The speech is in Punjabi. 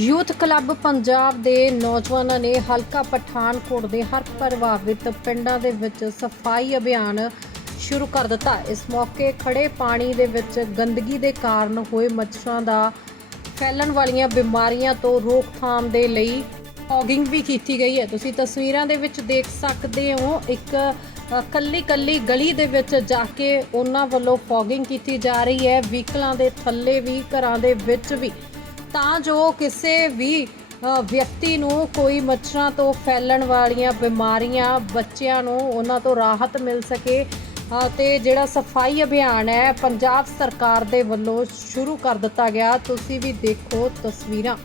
ਯੂਥ ਕਲੱਬ ਪੰਜਾਬ ਦੇ ਨੌਜਵਾਨਾਂ ਨੇ ਹਲਕਾ ਪਠਾਨਕੋਟ ਦੇ ਹਰ ਪ੍ਰਭਾਵਿਤ ਪਿੰਡਾਂ ਦੇ ਵਿੱਚ ਸਫ਼ਾਈ ਅਭਿਆਨ ਸ਼ੁਰੂ ਕਰ ਦਿੱਤਾ। ਇਸ ਮੌਕੇ ਖੜੇ ਪਾਣੀ ਦੇ ਵਿੱਚ ਗੰਦਗੀ ਦੇ ਕਾਰਨ ਹੋਏ ਮੱਛਰਾਂ ਦਾ ਫੈਲਣ ਵਾਲੀਆਂ ਬਿਮਾਰੀਆਂ ਤੋਂ ਰੋਕਥਾਮ ਦੇ ਲਈ ਫੌਗਿੰਗ ਵੀ ਕੀਤੀ ਗਈ ਹੈ। ਤੁਸੀਂ ਤਸਵੀਰਾਂ ਦੇ ਵਿੱਚ ਦੇਖ ਸਕਦੇ ਹੋ ਇੱਕ ਅ, ਕੱਲੀ ਕੱਲੀ ਗਲੀ ਦੇ ਵਿੱਚ ਜਾ ਕੇ ਉਹਨਾਂ ਵੱਲੋਂ ਫੌਗਿੰਗ ਕੀਤੀ ਜਾ ਰਹੀ ਹੈ। ਵਹੀਕਲਾਂ ਦੇ ਥੱਲੇ ਵੀ ਘਰਾਂ ਦੇ ਵਿੱਚ ਵੀ। ਤਾਂ ਜੋ ਕਿਸੇ ਵੀ ਵਿਅਕਤੀ ਨੂੰ ਕੋਈ ਮੱਛਰਾਂ ਤੋਂ ਫੈਲਣ ਵਾਲੀਆਂ ਬਿਮਾਰੀਆਂ ਬੱਚਿਆਂ ਨੂੰ ਉਹਨਾਂ ਤੋਂ ਰਾਹਤ ਮਿਲ ਸਕੇ ਅ, ਤੇ ਜਿਹੜਾ ਸਫ਼ਾਈ ਅਭਿਆਨ ਹੈ ਪੰਜਾਬ ਸਰਕਾਰ ਦੇ ਵੱਲੋਂ ਸ਼ੁਰੂ ਕਰ ਦਿੱਤਾ ਗਿਆ। ਤੁਸੀਂ ਵੀ ਦੇਖੋ ਤਸਵੀਰਾਂ।